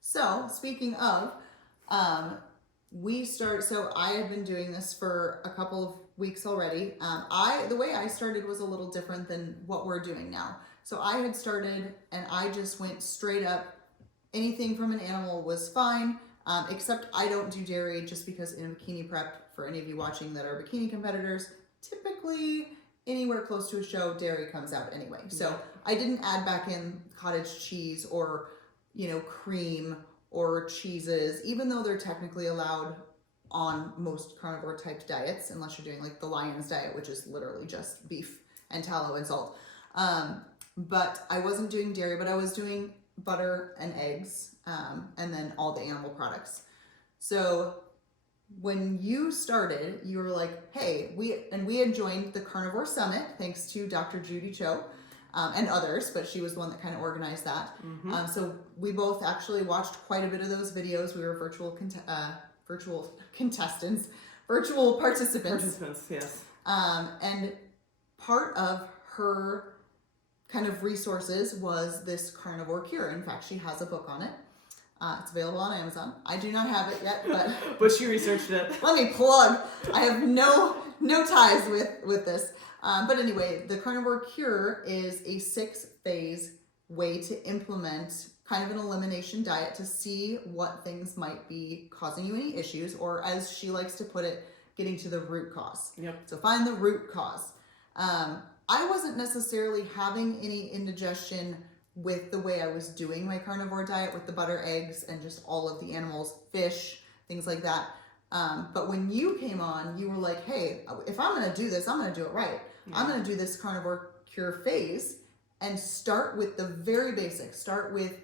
So speaking of, so I had been doing this for a couple of weeks already. The way I started was a little different than what we're doing now. So I had started and I just went straight up. Anything from an animal was fine, except I don't do dairy just because in a bikini prep, for any of you watching that are bikini competitors, typically anywhere close to a show, dairy comes out anyway. So I didn't add back in cottage cheese or, cream or cheeses, even though they're technically allowed on most carnivore type diets, unless you're doing like the Lion's diet, which is literally just beef and tallow and salt. But I wasn't doing dairy, but I was doing butter and eggs, and then all the animal products. So when you started, you were like, hey, we had joined the Carnivore Summit, thanks to Dr. Judy Cho, and others, but she was the one that kind of organized that. So we both actually watched quite a bit of those videos. We were virtual contestants, virtual participants. Participants, yes. And part of her kind of resources was this Carnivore Cure. In fact, she has a book on it. It's available on Amazon. I do not have it yet, but but she researched it. Let me plug. I have no ties with this. But anyway, the Carnivore Cure is a 6-phase way to implement kind of an elimination diet to see what things might be causing you any issues, or as she likes to put it, getting to the root cause. Yep. So find the root cause. I wasn't necessarily having any indigestion with the way I was doing my carnivore diet with the butter, eggs, and just all of the animals, fish, things like that. But when you came on, you were like, hey, if I'm going to do this, I'm going to do it right. I'm going to do this Carnivore Cure phase and start with the very basics. Start with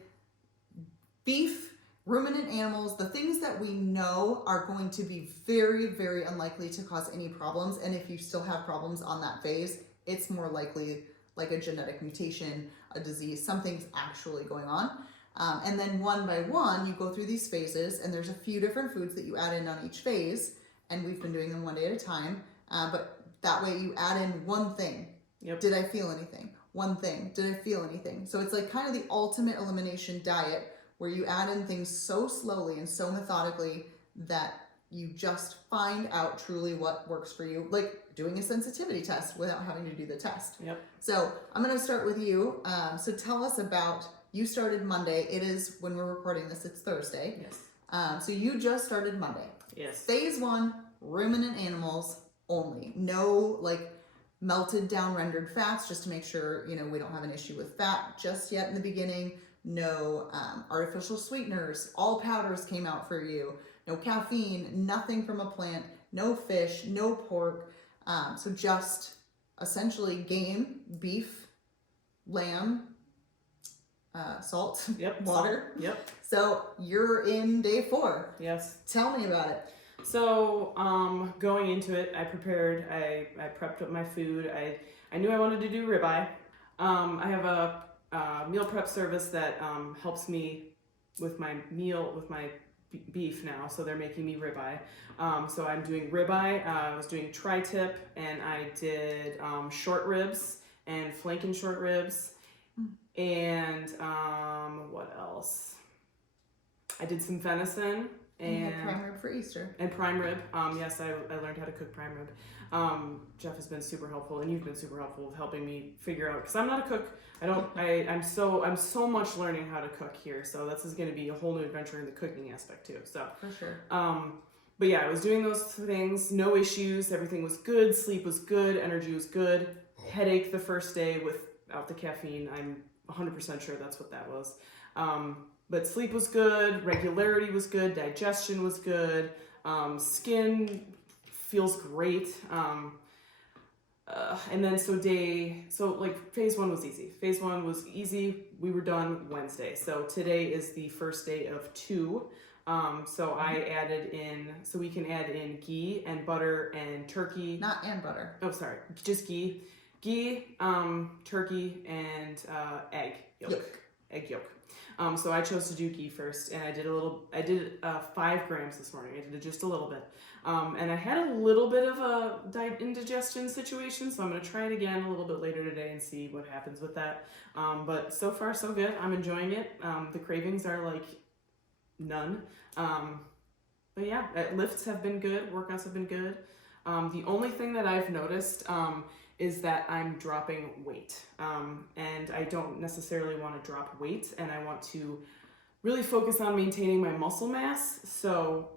beef, ruminant animals, the things that we know are going to be very, very unlikely to cause any problems. And if you still have problems on that phase, it's more likely like a genetic mutation, a disease, something's actually going on. And then one by one, you go through these phases, and there's a few different foods that you add in on each phase, and we've been doing them one day at a time. But that way you add in one thing. Yep. Did I feel anything? One thing. Did I feel anything? So it's like kind of the ultimate elimination diet where you add in things so slowly and so methodically that you just find out truly what works for you, like doing a sensitivity test without having to do the test. Yep. So I'm going to start with you. So tell us about, you started Monday. It is, when we're recording this, it's Thursday. Yes. So you just started Monday. Yes. Phase 1, ruminant animals only. No like melted down rendered fats, just to make sure, we don't have an issue with fat just yet in the beginning. No artificial sweeteners. All powders came out for you. No caffeine, nothing from a plant, no fish, no pork. So just essentially game, beef, lamb, salt, Yep. water. Yep. So you're in day 4. Yes. Tell me about it. So going into it, I prepared, I prepped up my food. I knew I wanted to do ribeye. I have a meal prep service that helps me with my beef now, so they're making me ribeye. So I'm doing ribeye, I was doing tri-tip, and I did short ribs and flanking short ribs, and what else? I did some venison. And prime rib for Easter. And prime rib. Yes, I learned how to cook prime rib. Jeff has been super helpful, and you've been super helpful with helping me figure out, because I'm not a cook. I'm so much learning how to cook here. So this is going to be a whole new adventure in the cooking aspect too. So for sure. But yeah, I was doing those things, no issues. Everything was good. Sleep was good. Energy was good. Headache the first day without the caffeine. I'm 100% sure that's what that was. But sleep was good, regularity was good, digestion was good, skin feels great. And then phase 1 was easy. Phase 1 was easy. We were done Wednesday. So today is the first day of 2. So I added in, so we can add in ghee and butter and turkey. Not and butter. Oh, sorry. Just ghee, turkey, and egg yolk. Egg yolk. So I chose to do ghee first, and I did 5 grams this morning. I did just a little bit. And I had a little bit of a indigestion situation, so I'm going to try it again a little bit later today and see what happens with that. But so far, so good. I'm enjoying it. The cravings are like none. But yeah, lifts have been good, workouts have been good. The only thing that I've noticed is that I'm dropping weight. And I don't necessarily want to drop weight, and I want to really focus on maintaining my muscle mass. So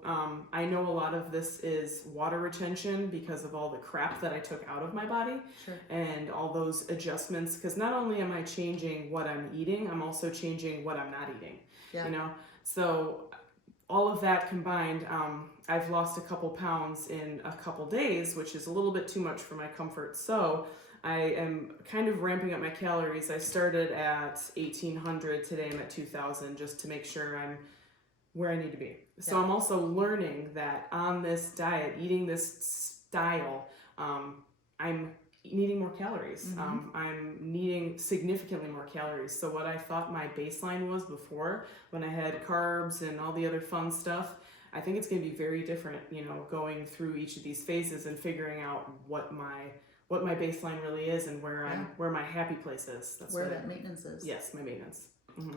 I know a lot of this is water retention because of all the crap that I took out of my body. Sure. And all those adjustments, because not only am I changing what I'm eating, I'm also changing what I'm not eating. Yeah. You know, so all of that combined, I've lost a couple pounds in a couple days, which is a little bit too much for my comfort. So I am kind of ramping up my calories. I started at 1,800. Today I'm at 2,000, just to make sure I'm where I need to be. So Yeah. I'm also learning that on this diet, eating this style, I'm needing more calories. Mm-hmm. I'm needing significantly more calories. So what I thought my baseline was before, when I had carbs and all the other fun stuff, I think it's going to be very different, you know, going through each of these phases and figuring out what my baseline really is and where my happy place is. That's where what that maintenance is. Yes, my maintenance. Mm-hmm.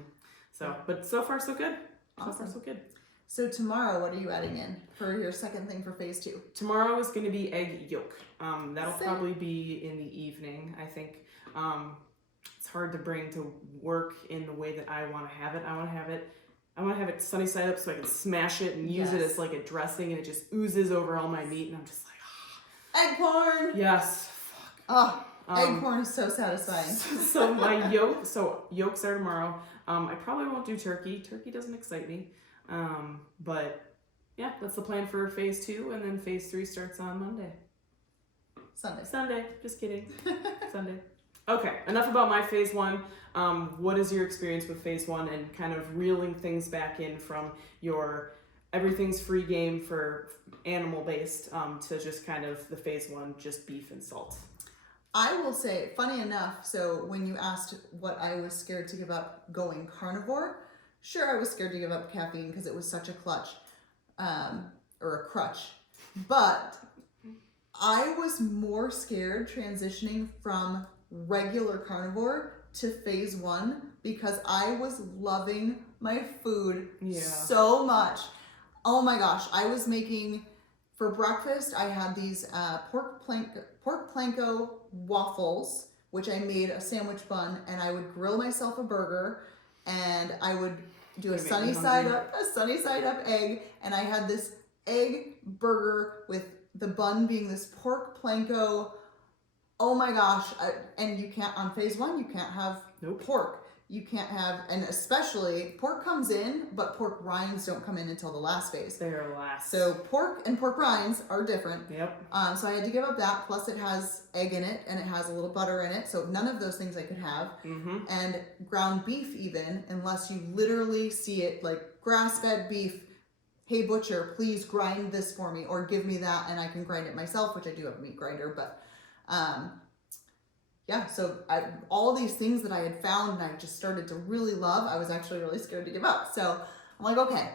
So, but so far so good. Awesome. So far so good. So tomorrow, what are you adding in for your second thing for phase 2? Tomorrow is going to be egg yolk. That'll Same. probably be in the evening, I think. It's hard to bring to work in the way that I want to have it. I want to have it sunny side up so I can smash it and use it Yes. as like a dressing, and it just oozes over all my meat, and I'm just like, Egg porn! yes. Oh, egg porn is so satisfying. So yolks are tomorrow. I probably won't do turkey. Turkey doesn't excite me. But yeah, that's the plan for phase 2, and then phase 3 starts on Monday. Sunday. Just kidding. Sunday. Okay, enough about my phase 1. What is your experience with phase 1 and kind of reeling things back in from your everything's free game for animal based to just kind of the phase 1, just beef and salt? I will say, funny enough, so when you asked what I was scared to give up going carnivore, sure, I was scared to give up caffeine because it was such a clutch, or a crutch. But I was more scared transitioning from regular carnivore to phase 1 because I was loving my food so much. Oh my gosh, I was making, for breakfast, I had these pork planko waffles, which I made a sandwich bun, and I would grill myself a burger, and I would do a sunny side up egg, and I had this egg burger with the bun being this pork planko. Oh my gosh. And you can't, on phase 1, you can't have pork. You can't have, and especially pork comes in, but pork rinds don't come in until the last phase. They're last. So pork and pork rinds are different. Yep. So I had to give up that. Plus it has egg in it and it has a little butter in it. So none of those things I could have. Mm-hmm. And ground beef even, unless you literally see it like grass-fed beef. Hey butcher, please grind this for me, or give me that and I can grind it myself, which I do have a meat grinder, but yeah, so all these things that I had found and I just started to really love, I was actually really scared to give up. So I'm like, okay,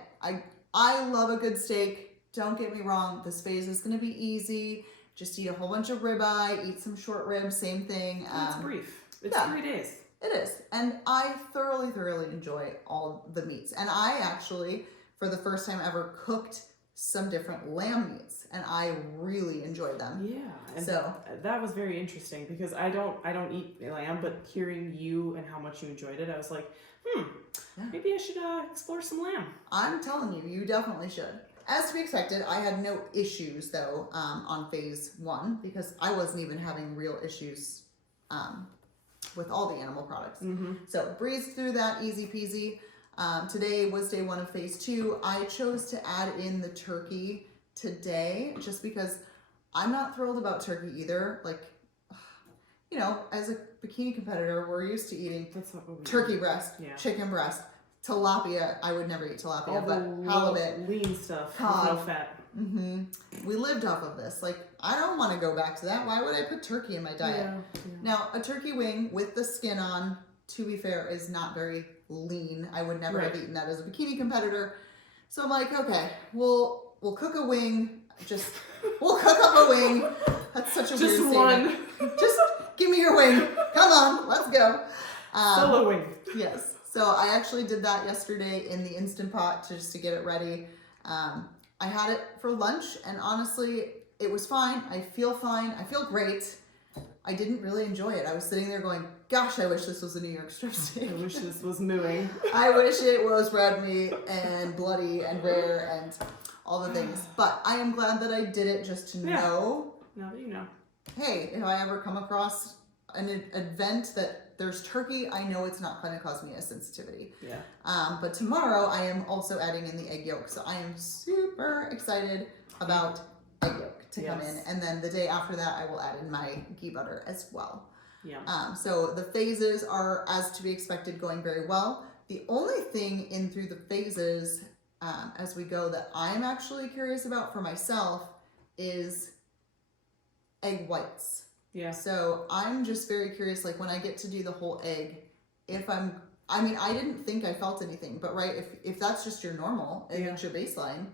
I love a good steak. Don't get me wrong. This phase is going to be easy. Just eat a whole bunch of ribeye, eat some short ribs, same thing. It's brief. It's 3 days. It is. And I thoroughly enjoy all the meats. And I actually, for the first time ever, cooked some different lamb meats, and I really enjoyed them. Yeah, and so that was very interesting because I don't eat lamb, but hearing you and how much you enjoyed it, I was like, maybe I should explore some lamb. I'm telling you, you definitely should. As to be expected, I had no issues though on phase 1 because I wasn't even having real issues with all the animal products. Mm-hmm. So breezed through that, easy peasy. Today was day 1 of phase 2. I chose to add in the turkey today just because I'm not thrilled about turkey either. Like, you know, as a bikini competitor, we're used to eating turkey breast, chicken breast, tilapia. I would never eat tilapia, all but halibut, lean stuff, cod, no fat. Mm-hmm. We lived off of this. Like, I don't want to go back to that. Why would I put turkey in my diet? Yeah. Now, a turkey wing with the skin on, to be fair, is not very lean. I would never have eaten that as a bikini competitor. So I'm like, okay, we'll cook a wing. We'll cook up a wing. That's such a weird statement. Just give me your wing. Come on, let's go. Solo wing. Yes. So I actually did that yesterday in the Instant Pot just to get it ready. I had it for lunch, and honestly, it was fine. I feel fine. I feel great. I didn't really enjoy it. I was sitting there going, gosh, I wish this was a New York strip steak. I wish this was mooing. I wish it was red meat and bloody and rare and all the things. But I am glad that I did it just to know. Now that you know. Hey, if I ever come across an event that there's turkey, I know it's not going to cause me a sensitivity. Yeah. But tomorrow I am also adding in the egg yolk. So I am super excited about egg yolk to come in. And then the day after that, I will add in my ghee butter as well. Yeah. So the phases are, as to be expected, going very well. The only thing in through the phases as we go that I'm actually curious about for myself is egg whites. Yeah. So I'm just very curious, like when I get to do the whole egg, I mean, I didn't think I felt anything, but right, if that's just your normal, and it's your baseline,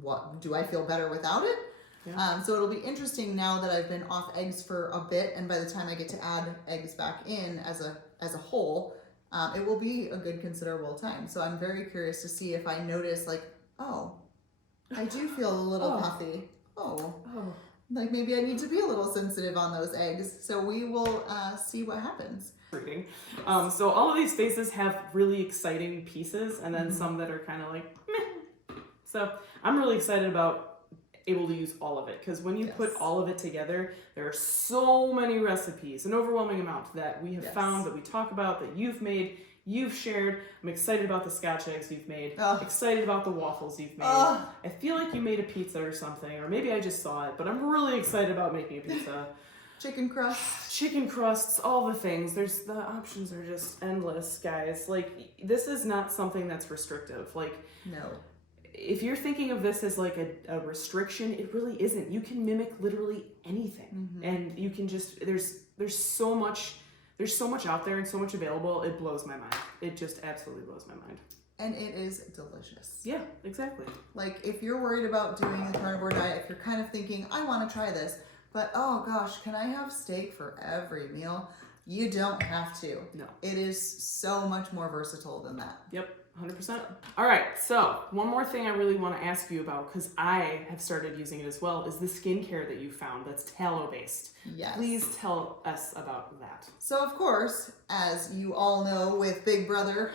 what, do I feel better without it? Yeah. So it'll be interesting now that I've been off eggs for a bit, and by the time I get to add eggs back in as a whole, it will be a good considerable time. So I'm very curious to see if I notice, like, oh, I do feel a little puffy. Oh, like maybe I need to be a little sensitive on those eggs. So we will see what happens. So all of these phases have really exciting pieces, and then some that are kind of like meh. So I'm really excited about able to use all of it, because when you put all of it together, there are so many recipes, an overwhelming amount that we have found, that we talk about, that you've made, you've shared. I'm excited about the Scotch eggs you've made, excited about the waffles you've made. I feel like you made a pizza or something, or maybe I just saw it, but I'm really excited about making a pizza. Chicken crusts, all the things. The options are just endless, guys. Like, this is not something that's restrictive. Like, no. If you're thinking of this as like a restriction, it really isn't. You can mimic literally anything, and you can just there's so much out there and so much available. It blows my mind. It just absolutely blows my mind. And it is delicious. Yeah, exactly. Like, if you're worried about doing the carnivore diet, if you're kind of thinking, I want to try this, but oh gosh, can I have steak for every meal? You don't have to. No. It is so much more versatile than that. Yep. 100%. All right, so one more thing I really want to ask you about, because I have started using it as well, is the skincare that you found that's tallow based. Yes. Please tell us about that. So of course, as you all know, with Big Brother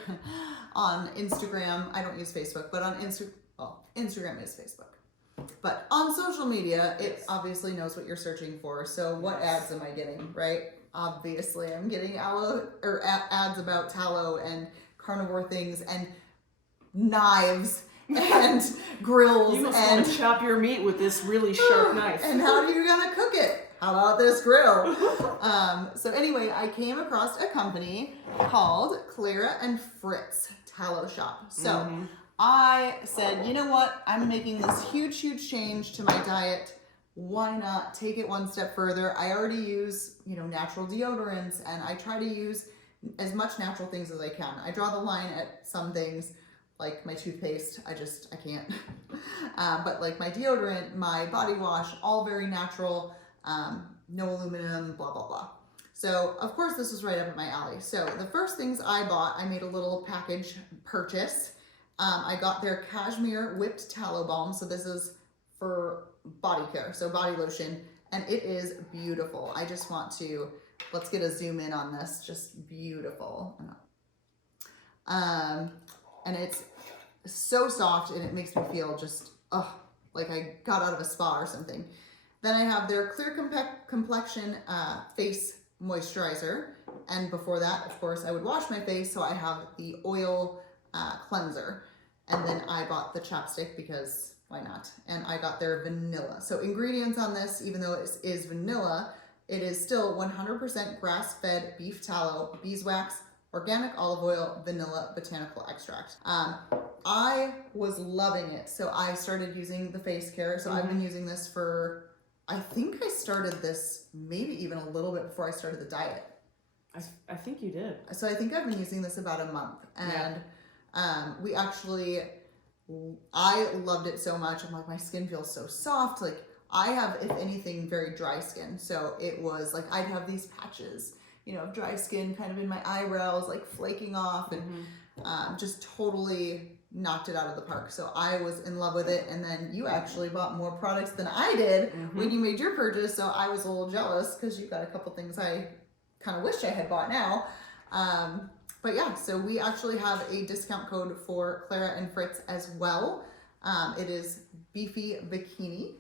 on Instagram, I don't use Facebook, but on Instagram is Facebook. But on social media, it obviously knows what you're searching for. So what ads am I getting, right? Obviously, I'm getting ads about tallow and carnivore things and knives and grills. You must want to chop your meat with this really sharp knife. And how are you gonna cook it? How about this grill? So anyway, I came across a company called Clara Fritz Tallow Shop. So I said, you know what? I'm making this huge change to my diet. Why not take it one step further? I already use, natural deodorants, and I try to use as much natural things as I can. I draw the line at some things, like my toothpaste, I can't. But like my deodorant, my body wash, all very natural, no aluminum, blah, blah, blah. So of course this was right up my alley. So the first things I bought, I made a little package purchase. I got their cashmere whipped tallow balm. So this is for body care, so body lotion, and it is beautiful. I just want to, let's get a zoom in on this, just beautiful. And it's so soft, and it makes me feel just, like I got out of a spa or something. Then I have their clear complexion face moisturizer, and before that, of course, I would wash my face, so I have the oil cleanser. And then I bought the chapstick because why not? And I got their vanilla. So ingredients on this, even though it is vanilla, it is still 100% grass-fed beef tallow, beeswax, organic olive oil, vanilla, botanical extract. I was loving it. So I started using the face care. So I've been using this for, I think I started this maybe even a little bit before I started the diet. I think you did. So I think I've been using this about a month. And I loved it so much. I'm like, my skin feels so soft. Like, I have, if anything, very dry skin. So it was like, I'd have these patches, have dry skin kind of in my eyebrows, like flaking off, and just totally knocked it out of the park. So I was in love with it. And then you actually bought more products than I did when you made your purchase. So I was a little jealous because you got a couple things I kind of wish I had bought now. But yeah, so we actually have a discount code for Clara and Fritz as well. It is Beefy Bikini.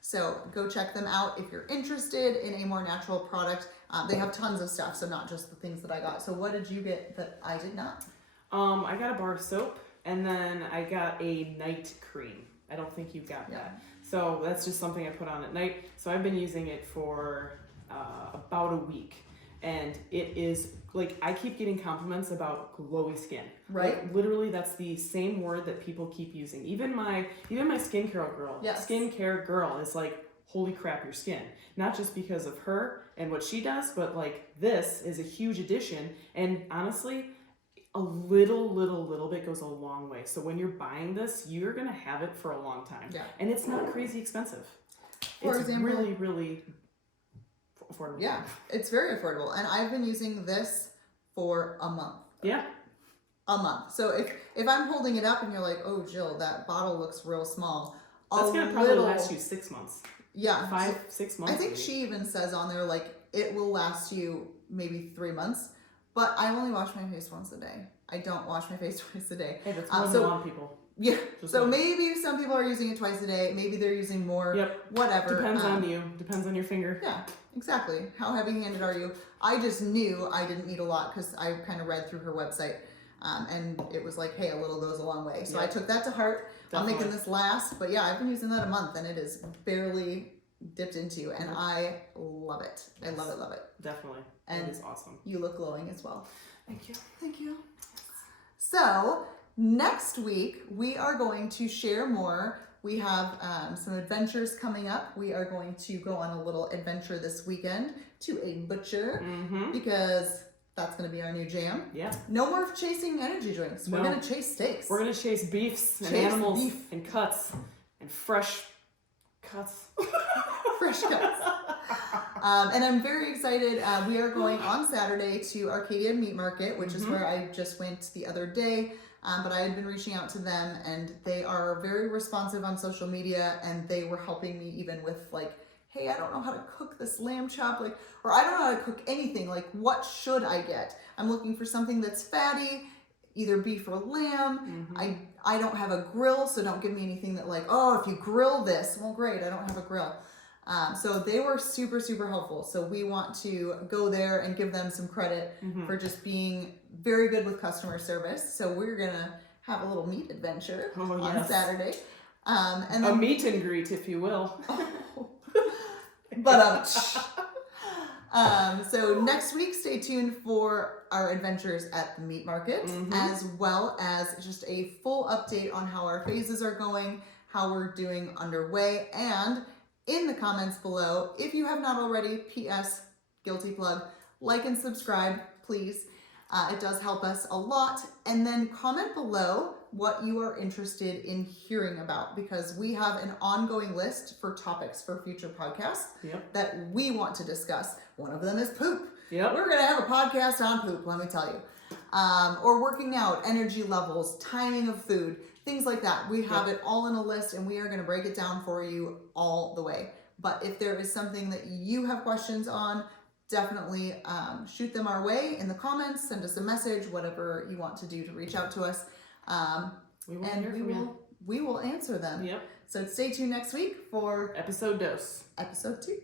So go check them out if you're interested in a more natural product. They have tons of stuff, so not just the things that I got. So what did you get that I did not? I got a bar of soap, and then I got a night cream. I don't think you got that. So that's just something I put on at night. So I've been using it for about a week. And it is, like, I keep getting compliments about glowy skin. Right. Like, literally, that's the same word that people keep using. Even my skincare girl. Yes. Skincare girl is like, holy crap, your skin. Not just because of her and what she does, but like, this is a huge addition. And honestly, a little bit goes a long way. So when you're buying this, you're going to have it for a long time. Yeah. And it's not crazy expensive. For it's example, really affordable. Yeah, it's very affordable. And I've been using this for a month. Yeah. A month. So if I'm holding it up and you're like, oh, Jill, that bottle looks real small. That's going to probably last you 6 months. Yeah. 6 months. I think she even says on there, like, it will last you maybe 3 months. But I only wash my face once a day. I don't wash my face twice a day. Hey, that's more than a lot of people. Yeah. Just so like, maybe some people are using it twice a day. Maybe they're using more. Yep. Whatever. Depends on you. Depends on your finger. Yeah, exactly. How heavy-handed are you? I just knew I didn't need a lot because I kind of read through her website. And it was like, hey, a little goes a long way. So I took that to heart. Definitely. I'm making this last. But yeah, I've been using that a month and it is barely dipped into. And I love it. I love it, love it. Definitely. And it is awesome. You look glowing as well. Thank you. Thank you. So next week, we are going to share more. We have some adventures coming up. We are going to go on a little adventure this weekend to a butcher because that's going to be our new jam. Yeah. No more chasing energy drinks. We're going to chase steaks. We're going to chase beefs and animals and cuts and fresh cuts. Fresh cuts. And I'm very excited. We are going on Saturday to Arcadia Meat Market, which is where I just went the other day. But I had been reaching out to them and they are very responsive on social media and they were helping me even with like, hey, I don't know how to cook this lamb chop, like, or I don't know how to cook anything. Like, what should I get? I'm looking for something that's fatty, either beef or lamb. I don't have a grill, so don't give me anything that like, oh, if you grill this, well, great, I don't have a grill. So they were super, super helpful. So we want to go there and give them some credit for just being very good with customer service. So we're going to have a little meat adventure on Saturday. And then, a meet and greet, if you will. But so next week, stay tuned for our adventures at the meat market, as well as just a full update on how our phases are going, how we're doing underway, and in the comments below, if you have not already, P.S. guilty plug, like and subscribe, please. It does help us a lot. And then comment below what you are interested in hearing about, because we have an ongoing list for topics for future podcasts that we want to discuss. One of them is poop. We're going to have a podcast on poop, let me tell you. Or working out, energy levels, timing of food, things like that. We have it all in a list and we are going to break it down for you all the way. But if there is something that you have questions on, definitely shoot them our way in the comments, send us a message, whatever you want to do to reach out to us. We will answer them. So stay tuned next week for episode 2. Episode 2.